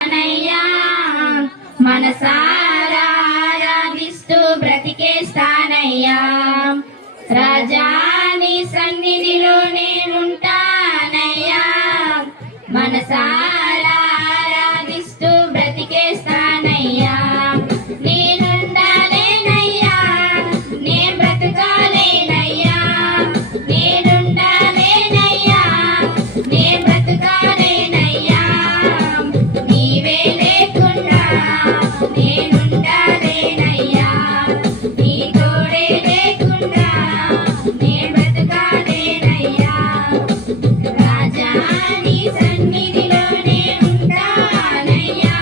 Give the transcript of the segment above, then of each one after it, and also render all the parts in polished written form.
అనయ్యా మనసారా ఆరాధిస్తూ బ్రతికేస్తానయ్యా రాజాని సన్నిధిలో నేనుంటానయ్యా మనసారా ఆరాధిస్తూ బ్రతికేస్తానయ్యా నేనుండాలేనయ్యా నే బ్రతకాలేనయ్యా నేనుండాలేనయ్యా నే బ్రతకాలేనయ్యా నీవే లేకుండా నేనుండాలేనయ్యా నీ తోడే లేకుండా నే బ్రతకాలేనయ్యా రాజా నీ సన్నిధిలో నేనుంటానయ్యా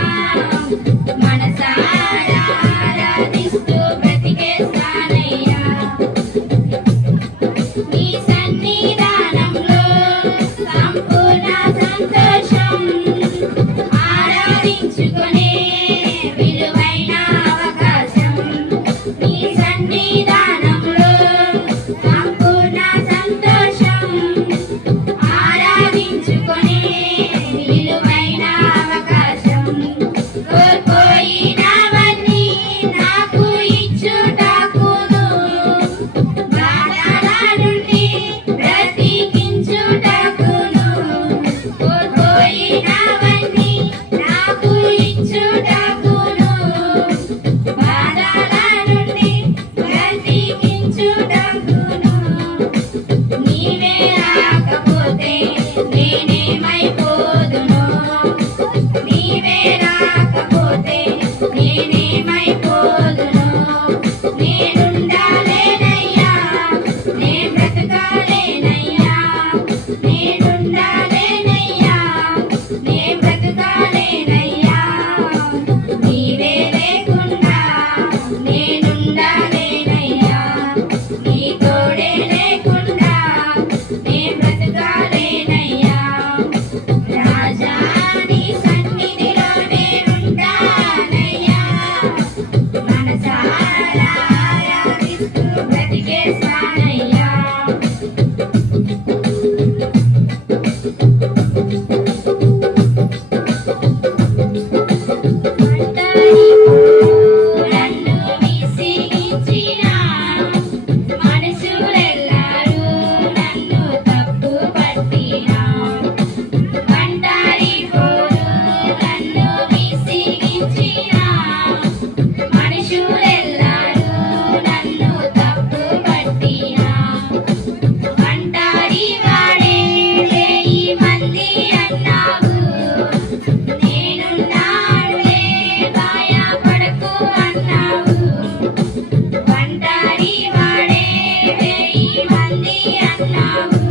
మనసారా ఆరాధిస్తూ బ్రతికేస్తానయ్యా నీ సన్నిధానంలో సంపూర్ణ సంతోషం ఆరాధించుకునే విలువైన అవకాశం నీ సన్నిధానంలో సంపూర్ణ సంతోషం ఆరాధించుకునే విలువైన అవకాశం కోల్పోయినవన్నీ నాకు ఇచ్చుటకును బాధల నుండి బ్రతికించుటకును కోల్పోయినవన్నీ నాకు ఇచ్చుటకును బాధల నుండి బ్రతికించుటకును నీవే రాకపోతే నేనేమైపోదును నీవే రాకపోతే నేనేమైపోదును నేనుండాలేనయ్యా నే బ్రతకాలేనయ్యా నేనుండాలేనయ్యా నే బ్రతకాలేనయ్యా నీవే లేకుండా నేనుండాలేనయ్యా నీ తోడే లేకుండా నే బ్రతకాలేనయ్యా రాజా నీ సన్నిధిలో నేనుంటానయ్యా మనసారా ఆరాధిస్తూ బ్రతికేస్తానయ్యా నన్ను విసిగించిన మనుషులెల్లారూ నన్ను తప్పు పట్టినా ఒంటరిపోరు నన్ను విసిగించిన మనుషులెల్లారూ నన్ను తప్పు పట్టినా ఒంటరి వాడే 1000 మంది అన్నావు నేనున్నానులే భయపడకు అన్నావు ఒంటరి వాడే 1000 మంది అన్నావు